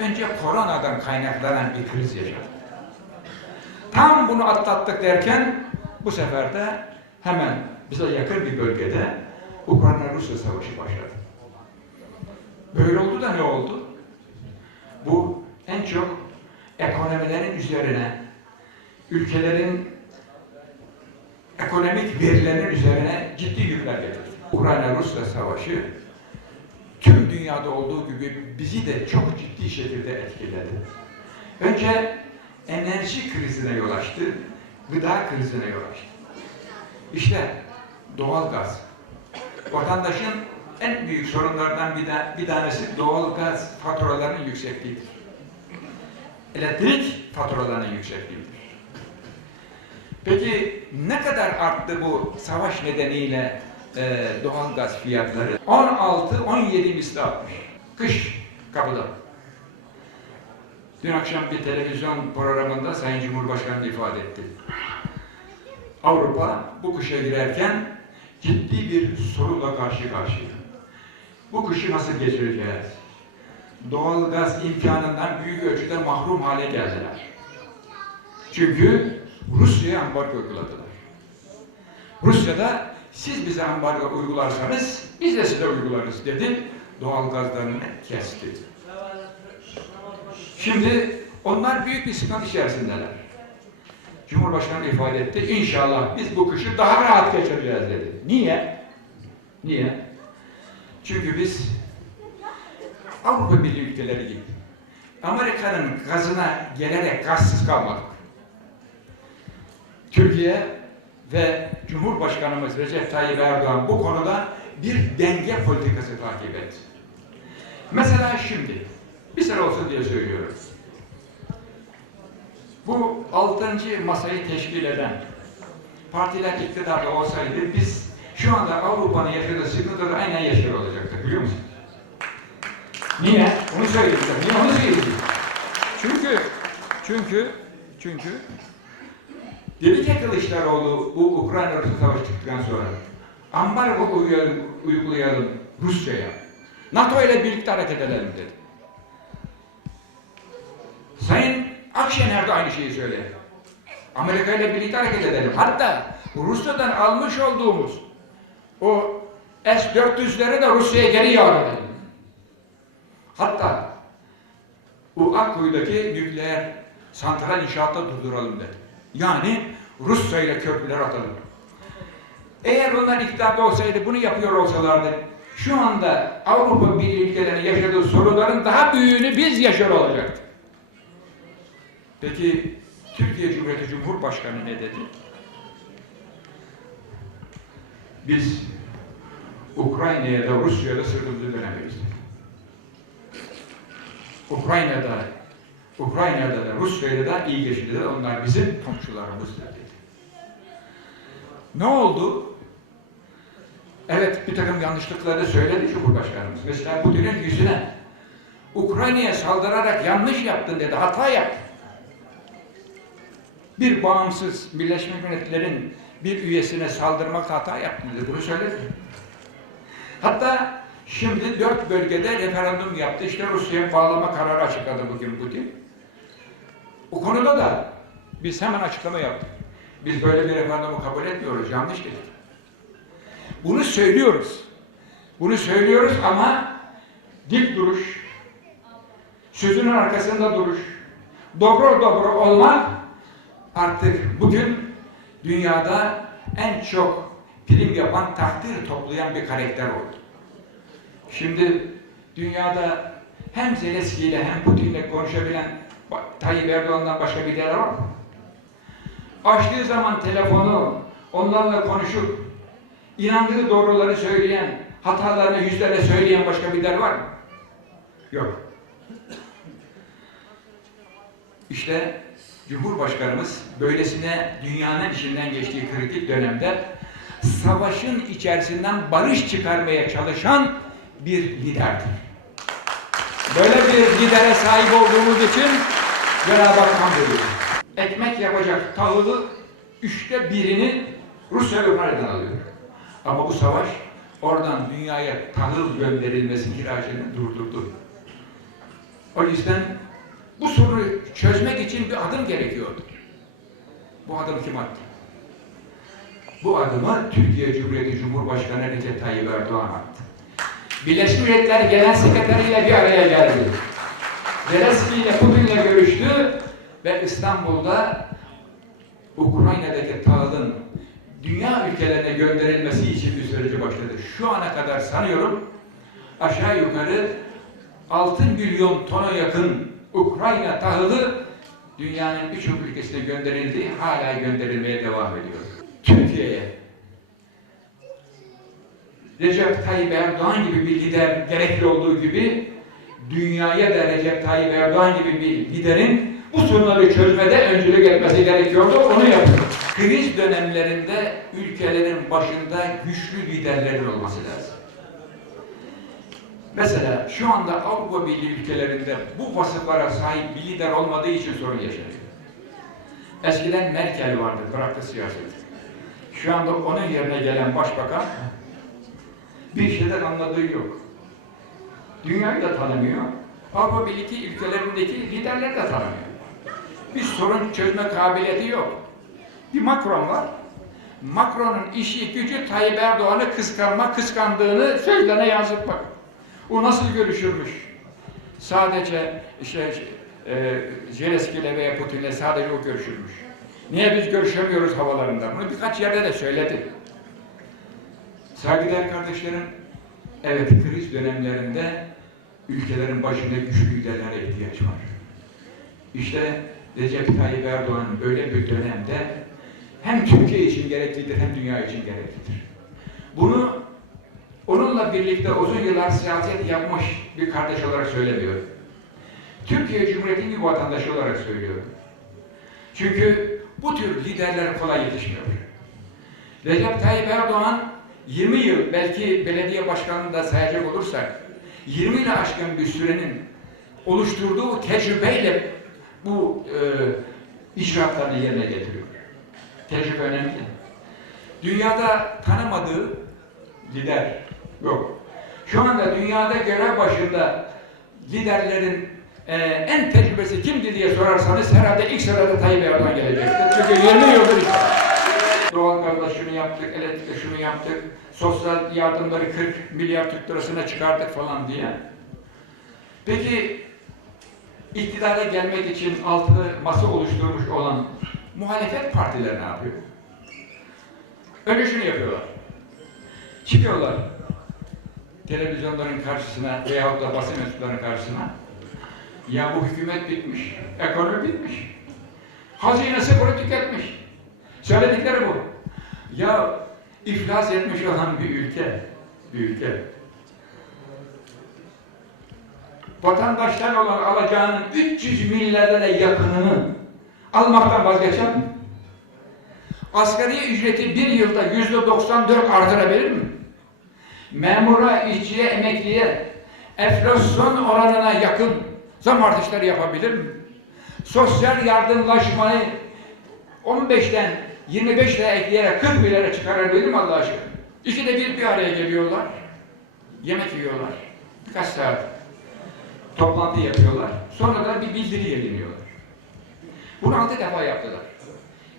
önce koronadan kaynaklanan bir kriz yaşadı. Tam bunu atlattık derken bu sefer de hemen bize yakın bir bölgede Ukrayna-Rusya savaşı başladı. Böyle oldu da ne oldu? Bu en çok ekonomilerin üzerine, ülkelerin ekonomik verilerinin üzerine ciddi yükler getirdi. Ukrayna-Rusya savaşı dünyada olduğu gibi bizi de çok ciddi şekilde etkiledi. Önce enerji krizine yol açtı, gıda krizine yol açtı. İşte doğal gaz. Vatandaşın en büyük sorunlardan bir, de, bir tanesi doğal gaz faturalarının yüksekliğidir. Elektrik faturalarının yüksekliğidir. Peki ne kadar arttı bu savaş nedeniyle e, doğal gaz fiyatları? 16-17 misli artmış. Kış kapıda. Dün akşam bir televizyon programında Sayın Cumhurbaşkanı ifade etti. Avrupa bu kışa girerken ciddi bir sorunla karşı karşıya. Bu kışı nasıl geçireceğiz? Doğal gaz imkanından büyük ölçüde mahrum hale geldiler. Çünkü Rusya'ya ambargo uyguladılar. Rusya'da siz bize ambargo uygularsanız biz de size uygularız dedi. Doğal gazlarını kesti. Şimdi onlar büyük bir sıkıntı içerisindeler. Cumhurbaşkanı ifade etti. İnşallah biz bu kışı daha rahat geçireceğiz dedi. Niye? Niye? Çünkü biz Avrupa Birliği ülkeleri gibi Amerika'nın gazına gelerek gazsız kalmadık. Türkiye ve Cumhurbaşkanımız Recep Tayyip Erdoğan bu konuda bir denge politikası takip etti. Mesela şimdi, bir sene olsun diye söylüyorum. Bu altıncı masayı teşkil eden partiler iktidarda olsaydı biz şu anda Avrupa'nın yaşadığı sıkıntıları aynen yaşıyor olacaktık biliyor musunuz? Niye? Onu söyleyeyim size. Niye onu söyleyeyim? Çünkü, çünkü, çünkü dedi ki Kılıçdaroğlu bu Ukrayna-Rusya savaşı çıktıktan sonra ambargo uygulayalım, uygulayalım Rusya'ya. NATO ile birlikte hareket edelim dedi. Sayın Akşener de aynı şeyi söyledi. Amerika ile birlikte hareket edelim. Hatta Rusya'dan almış olduğumuz o S-400'leri de Rusya'ya geri edelim. Hatta bu Akkuyu'daki nükleer santral inşaatta durduralım dedi. Yani Rusya ile köprüler atalım. Eğer onlar iktidarda olsaydı bunu yapıyor olsalardı şu anda Avrupa Birliği ülkelerinin yaşadığı sorunların daha büyüğünü biz yaşıyor olacaktık. Peki Türkiye Cumhuriyeti Cumhurbaşkanı ne dedi? Biz Ukrayna'ya da Rusya'ya da sırtımızı dönemeyiz. Ukrayna'da Ukrayna'da da Rusya'da da iyi geçindiler. Onlar bizim komşularımızdır dedi. Ne oldu? Evet bir takım yanlışlıkları söyledi Cumhurbaşkanımız. Mesela Putin'in yüzüne Ukrayna'ya saldırarak yanlış yaptın dedi, hata yaptın. Bir bağımsız Birleşmiş Milletler'in bir üyesine saldırmak hata yaptın dedi, bunu söyledi. Hatta şimdi dört bölgede referandum yaptı, işte Rusya'ya bağlama kararı açıkladı bugün Putin. O konuda da biz hemen açıklama yaptık. Biz böyle bir referandumu kabul etmiyoruz, yanlış dedik. Bunu söylüyoruz. Bunu söylüyoruz ama dik duruş, sözünün arkasında duruş, dobro dobro olmak artık bugün dünyada en çok prim yapan, takdir toplayan bir karakter oldu. Şimdi dünyada hem Zelenski ile hem Putin ile konuşabilen Tayyip Erdoğan'dan başka bir lider var mı? Açtığı zaman telefonu onlarla konuşup inandığı doğruları söyleyen, hatalarını yüzlerle söyleyen başka bir lider var mı? Yok. İşte Cumhurbaşkanımız böylesine dünyanın içinden geçtiği kritik dönemde savaşın içerisinden barış çıkarmaya çalışan bir liderdir. Böyle bir lidere sahip olduğumuz için Cenab-ı Hak hamd ediyoruz. Ekmek yapacak tahılı üçte birini Rusya ve Ukrayna'dan alıyor. Ama bu savaş oradan dünyaya tahıl gönderilmesi ihracını durdurdu. O yüzden bu sorunu çözmek için bir adım gerekiyordu. Bu adım kim attı? Bu adımı Türkiye Cumhuriyeti Cumhurbaşkanı Recep Tayyip Erdoğan attı. Birleşmiş Milletler Genel Sekreteriyle bir araya geldi. Zelenski ile Putin'le görüştü ve İstanbul'da Ukrayna'daki tahılın dünya ülkelerine gönderilmesi için bir süreci başladı. Şu ana kadar sanıyorum aşağı yukarı 6 milyon tona yakın Ukrayna tahılı dünyanın birçok ülkesine gönderildi, hala gönderilmeye devam ediyor. Türkiye'ye Recep Tayyip Erdoğan gibi bir lider gerekli olduğu gibi dünyaya da Recep Tayyip Erdoğan gibi bir liderin bu sorunları çözmede öncülük etmesi gerekiyordu. Onu yaptı. Kriz dönemlerinde ülkelerin başında güçlü liderlerin olması lazım. Mesela şu anda Avrupa Birliği ülkelerinde bu vasıflara sahip bir lider olmadığı için sorun yaşanıyor. Eskiden Merkel vardı, bıraktı siyaseti. Şu anda onun yerine gelen başbakan bir şeyler anladığı yok. Dünyayı da tanımıyor. Avrupa Birliği ülkelerindeki liderleri de tanımıyor. Bir sorun çözme kabiliyeti yok. Bir Macron var. Macron'un işi gücü Tayyip Erdoğan'ı kıskanma, kıskandığını sözlerine yansıtmak. O nasıl görüşürmüş? Sadece işte e, Zelenski ile veya Putin'le sadece o görüşürmüş. Niye biz görüşemiyoruz havalarında? Bunu birkaç yerde de söyledi. Saygıdeğer kardeşlerim, evet kriz dönemlerinde ülkelerin başında güçlü liderlere ihtiyaç var. İşte Recep Tayyip Erdoğan böyle bir dönemde hem Türkiye için gereklidir hem dünya için gereklidir. Bunu onunla birlikte uzun yıllar siyaset yapmış bir kardeş olarak söylemiyorum. Türkiye Cumhuriyeti'nin bir vatandaşı olarak söylüyorum. Çünkü bu tür liderler kolay yetişmiyor. Recep Tayyip Erdoğan 20 yıl belki belediye başkanını da sayacak olursak 20 ile aşkın bir sürenin oluşturduğu tecrübeyle bu e, icraatlarını yerine getiriyor. Tecrübe önemli. Dünyada tanımadığı lider yok. Şu anda dünyada görev başında liderlerin e, en tecrübesi kimdi diye sorarsanız herhalde ilk sırada Tayyip Erdoğan gelecektir. Çünkü 20 yıldır işte. Doğalgazla şunu yaptık, elektrikle şunu yaptık, sosyal yardımları 40 milyar Türk lirasına çıkardık falan diye. Peki iktidara gelmek için altılı masa oluşturmuş olan muhalefet partileri ne yapıyor? Önce şunu yapıyorlar. Çıkıyorlar televizyonların karşısına veyahut da basın mensuplarının karşısına ya bu hükümet bitmiş, ekonomi bitmiş, hazinesi politik etmiş. Söyledikleri bu. Ya iflas etmiş olan bir ülke, bir ülke. Vatandaştan olan alacağının 300 milyarlara yakınını almaktan vazgeçer mi? Asgari ücreti bir yılda yüzde 94 artırabilir mi? Memura, işçiye, emekliye enflasyon oranına yakın zam artışları yapabilir mi? Sosyal yardımlaşmayı 15'ten 25 lira ekleyerek 40 lira çıkarabilir mi Allah aşkına? İkide bir bir araya geliyorlar. Yemek yiyorlar. Birkaç saat toplantı yapıyorlar. Sonra da bir bildiri yayınlıyorlar. Bunu altı defa yaptılar.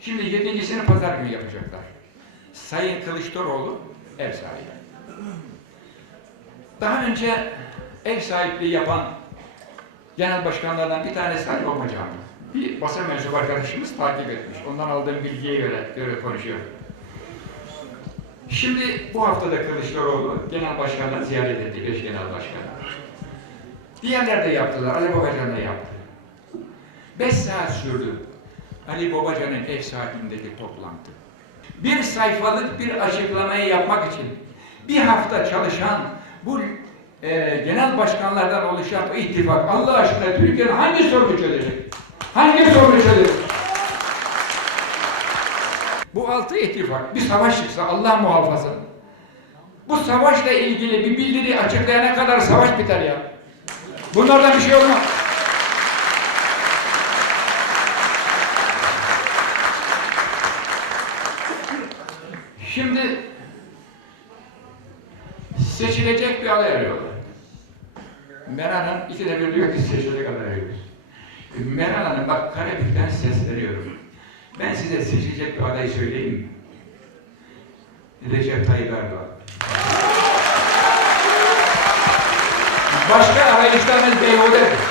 Şimdi yedincisini pazar günü yapacaklar. Sayın Kılıçdaroğlu ev sahibi. Daha önce ev sahipliği yapan genel başkanlardan bir tanesi Ali Babacan. Bir basın mensubu arkadaşımız takip etmiş. Ondan aldığım bilgiye göre, göre konuşuyor. Şimdi bu haftada Kılıçdaroğlu genel başkanla ziyaret etti, beş genel başkan. Diğerler de yaptılar, Ali Babacan da yaptı. Beş saat sürdü Ali Babacan'ın ev sahipliğindeki toplantı. Bir sayfalık bir açıklamayı yapmak için bir hafta çalışan bu e, genel başkanlardan oluşan bu ittifak Allah aşkına Türkiye'nin hangi sorunu çözecek? Hangi sorunu çözecek? Bu altı ittifak bir savaş çıksa Allah muhafaza. Bu savaşla ilgili bir bildiri açıklayana kadar savaş biter ya. Bunlardan bir şey olmaz. Şimdi seçilecek bir aday arıyorlar. Meral Hanım ikide bir diyor ki seçilecek adayız. Meral Hanım bak Karabük'ten sesleniyorum. Ben size seçilecek bir aday söyleyeyim mi? Recep Tayyip Erdoğan. Başka arayışlarınız beyhudedir.